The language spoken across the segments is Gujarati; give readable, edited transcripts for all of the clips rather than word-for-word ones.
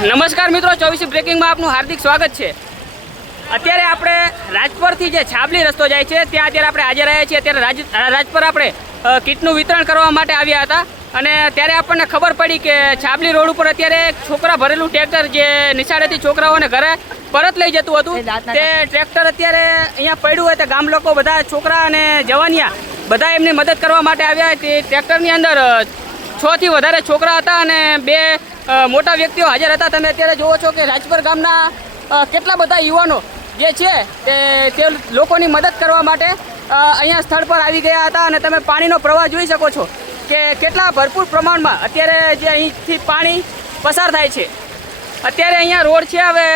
નમસ્કાર મિત્રો, 24 બ્રેકિંગમાં આપનું હાર્દિક સ્વાગત છે। અત્યારે આપણે રાજપરથી જે છાબલી રસ્તો જાય છે ત્યાં અત્યારે આપણે હાજર રહ્યા છીએ। અત્યારે રાજપર આપણે કીટનું વિતરણ કરવા માટે આવ્યા હતા અને ત્યારે આપણને ખબર પડી કે છાબલી રોડ ઉપર અત્યારે છોકરા ભરેલું ટ્રેક્ટર જે નિશાળેથી છોકરાઓને ઘરે પરત લઈ જતું હતું તે ટ્રેક્ટર અત્યારે અહીંયા પડ્યું હોય તો ગામ લોકો બધા છોકરા અને જવાનિયા બધા એમની મદદ કરવા માટે આવ્યા। તે ટ્રેક્ટરની અંદર 6 થી વધારે છોકરા હતા અને 2 મોટા વ્યક્તિઓ હાજર હતા। તમે અત્યારે જુઓ છો કે રાજપર ગામના કેટલા બધા યુવાનો જે છે તે લોકોની મદદ કરવા માટે અહીંયા સ્થળ પર આવી ગયા હતા અને તમે પાણીનો પ્રવાહ જોઈ શકો છો કે કેટલા ભરપૂર પ્રમાણમાં અત્યારે જે અહીંથી પાણી પસાર થાય છે। અત્યારે અહીંયા રોડ છે, હવે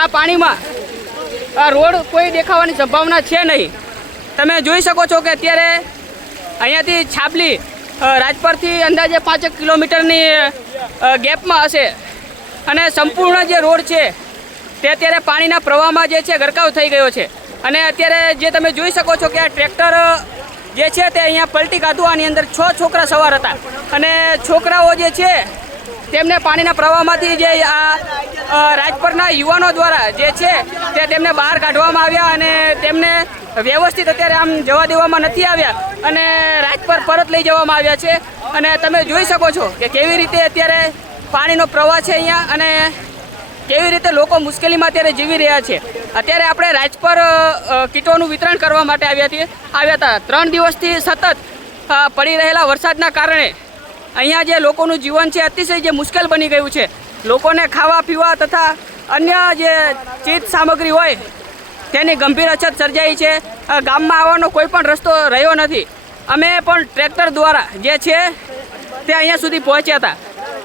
આ પાણીમાં આ રોડ કોઈ દેખાવાની સંભાવના છે નહીં। તમે જોઈ શકો છો કે અત્યારે અહીંયાથી છાબલી રાજપરથી અંદાજે 5 કિલોમીટરની ગેપમાં હશે અને સંપૂર્ણ જે રોડ છે તે અત્યારે પાણીના પ્રવાહમાં જે છે ગરકાવ થઈ ગયો છે। અને અત્યારે જે તમે જોઈ શકો છો કે આ ટ્રેક્ટર જે છે તે અહીંયા પલટી કાઢવું, આની અંદર 6 છોકરા સવાર હતા અને છોકરાઓ જે છે તેમને પાણીના પ્રવાહમાંથી જે આ રાજપરના યુવાનો દ્વારા જે છે તે તેમને બહાર કાઢવામાં આવ્યા અને તેમને વ્યવસ્થિત અત્યારે આમ જવા દેવામાં નથી આવ્યા અને રાજપર પરત લઈ જવામાં આવ્યા છે। અને તમે જોઈ શકો છો કે કેવી રીતે અત્યારે પાણીનો પ્રવાહ છે અહીંયા અને કેવી રીતે લોકો મુશ્કેલીમાં અત્યારે જીવી રહ્યા છે। અત્યારે આપણે રાજપર કીટોનું વિતરણ કરવા માટે આવ્યા હતા। 3 દિવસથી સતત પડી રહેલા વરસાદના કારણે અહીંયા જે લોકોનું જીવન છે અતિશય જે મુશ્કેલ બની ગયું છે। લોકોને ખાવા પીવા તથા અન્ય જે ચીજ સામગ્રી હોય તેની ગંભીર અછત સર્જાઈ છે। ગામમાં આવવાનો કોઈ પણ રસ્તો રહ્યો નથી। અમે પણ ટ્રેક્ટર દ્વારા જે છે તે અહીંયા સુધી પહોંચ્યા હતા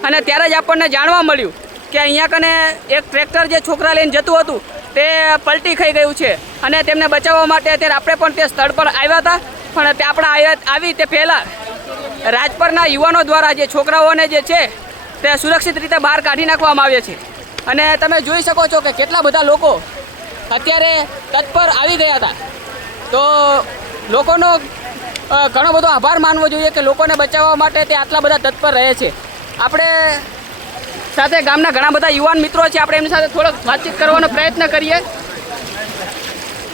અને ત્યારે જ આપણને જાણવા મળ્યું કે અહીંયા કને એક ટ્રેક્ટર જે છોકરા લઈને જતું હતું તે પલટી ખાઈ ગયું છે અને તેમને બચાવવા માટે અત્યારે આપણે પણ તે સ્થળ પર આવ્યા હતા। પણ તે આપણે આવી તે પહેલાં રાજપરના યુવાનો દ્વારા જે છોકરાઓને જે છે તે સુરક્ષિત રીતે બહાર કાઢી નાખવામાં આવે છે અને તમે જોઈ શકો છો કે કેટલા બધા લોકો અત્યારે તત્પર આવી ગયા હતા। તો લોકોનો ઘણો બધો આભાર માનવો જોઈએ કે લોકોને બચાવવા માટે તે આટલા બધા તત્પર રહે છે। આપણે સાથે ગામના ઘણા બધા યુવાન મિત્રો છે, આપણે એમની સાથે થોડોક વાતચીત કરવાનો પ્રયત્ન કરીએ।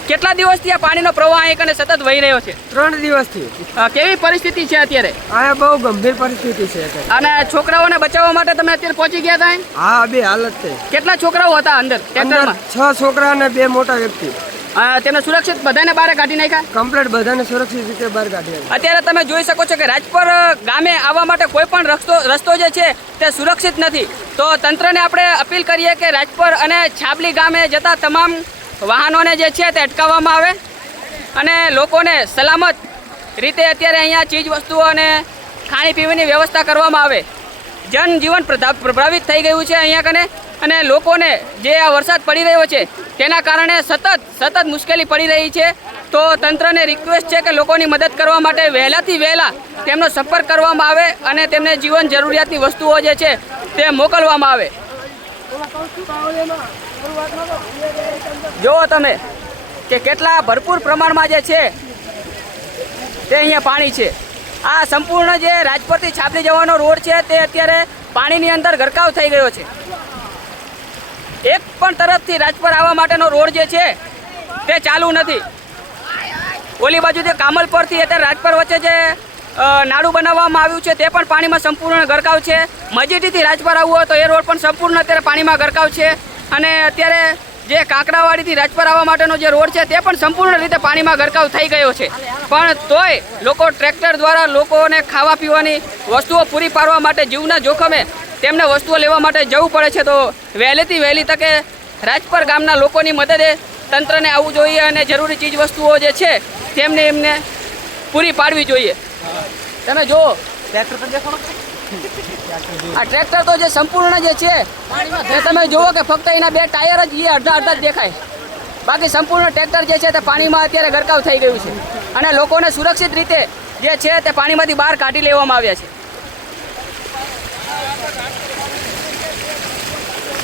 કેટલા દિવસથી આ પાણીનો પ્રવાહ અહીં કને સતત વહી રહ્યો છે? 3 દિવસથી। કેવી પરિસ્થિતિ છે અત્યારે? આ બહુ ગંભીર પરિસ્થિતિ છે। અને છોકરાઓને બચાવવા માટે તમે અત્યારે પહોંચી ગયા હતા? હા, બે હાલત છે। કેટલા છોકરાઓ હતા અંદર ટ્રેક્ટરમાં? 6 છોકરા અને 2 મોટા વ્યક્તિ। તેમને સુરક્ષિત બધાને બહાર કાઢી નાખ્યા? કમ્પ્લીટ બધાને સુરક્ષિત રીતે બહાર કાઢ્યા। અત્યારે તમે જોઈ શકો છો કે રાજપર ગામે આવવા માટે કોઈ પણ રસ્તો જે છે તે સુરક્ષિત નથી। તો તંત્રને આપણે અપીલ કરીએ કે રાજપર અને છાબલી ગામે જતા તમામ વાહનોને જે છે તે અટકાવવામાં આવે અને લોકોને સલામત રીતે અત્યારે અહીંયા ચીજ વસ્તુઓ અને ખાણીપીણીની વ્યવસ્થા કરવામાં આવે। જનજીવન પ્રભાવિત થઈ ગયું છે અહીંયા કને અને લોકોને જે આ વરસાદ પડી રહ્યો છે તેના કારણે સતત મુશ્કેલી પડી રહી છે। તો તંત્રને રિક્વેસ્ટ છે કે લોકોની મદદ કરવા માટે વહેલાથી વહેલા તેમનો સંપર્ક કરવામાં આવે અને તેમને જીવન જરૂરિયાતની વસ્તુઓ જે છે તે મોકલવામાં આવે। જુઓ તમે કે કેટલા ભરપૂર પ્રમાણમાં જે છે તે અહીંયા પાણી છે। આ સંપૂર્ણ જે રાજપરથી છાબલી જવાનો રોડ છે તે અત્યારે પાણીની અંદર ગરકાવ થઈ ગયો છે। એક પણ તરફથી રાજપર આવવા માટેનો રોડ જે છે તે ચાલુ નથી। ઓલી બાજુ જે કામલ પરથી અત્યારે રાજપર વચ્ચે જે નાળું બનાવવામાં આવ્યું છે તે પણ પાણીમાં સંપૂર્ણ ગરકાવ છે। મજીઠીથી રાજપર આવવું હોય તો એ રોડ પણ સંપૂર્ણ અત્યારે પાણીમાં ગરકાવ છે અને અત્યારે જે કાંકડાવાડીથી રાજપર આવવા માટેનો જે રોડ છે તે પણ સંપૂર્ણ રીતે પાણીમાં ગરકાવ થઈ ગયો છે। પણ તોય લોકો ટ્રેક્ટર દ્વારા લોકોને ખાવા પીવાની વસ્તુઓ પૂરી પાડવા માટે જીવના જોખમે તેમને વસ્તુઓ લેવા માટે જવું પડે છે। તો વહેલીથી વહેલી તકે રાજપર ગામના લોકોની મદદે તંત્રને આવવું જોઈએ અને જરૂરી ચીજ વસ્તુઓ જે છે તેમને એમને પૂરી પાડવી જોઈએ। તમે જુઓ આ ટ્રેક્ટર તો જે સંપૂર્ણ જે છે તે તમે જુઓ કે ફક્ત એના 2 ટાયર જ અડધા જ દેખાય, બાકી સંપૂર્ણ ટ્રેક્ટર જે છે તે પાણીમાં અત્યારે ગરકાવ થઈ ગયું છે અને લોકોને સુરક્ષિત રીતે જે છે તે પાણીમાંથી બહાર કાઢી લેવામાં આવ્યા છે।